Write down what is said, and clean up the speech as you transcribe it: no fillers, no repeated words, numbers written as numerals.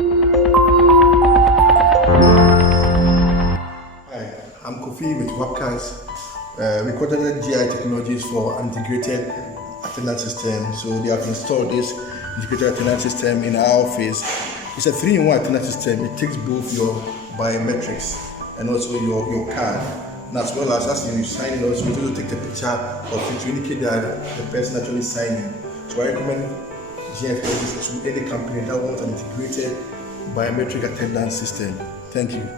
Hi, I'm Kofi with Webcast. We coordinate GI technologies for integrated attendance system. So they have installed this integrated attendance system in our office. It's a 3-in-1 attendance system. It takes both your biometrics and also your card. And as well as you sign in, also you need to take the picture of it to indicate that the person actually signed in. So I recommend GI technologies to any company that wants an integrated biometric attendance system. Thank you.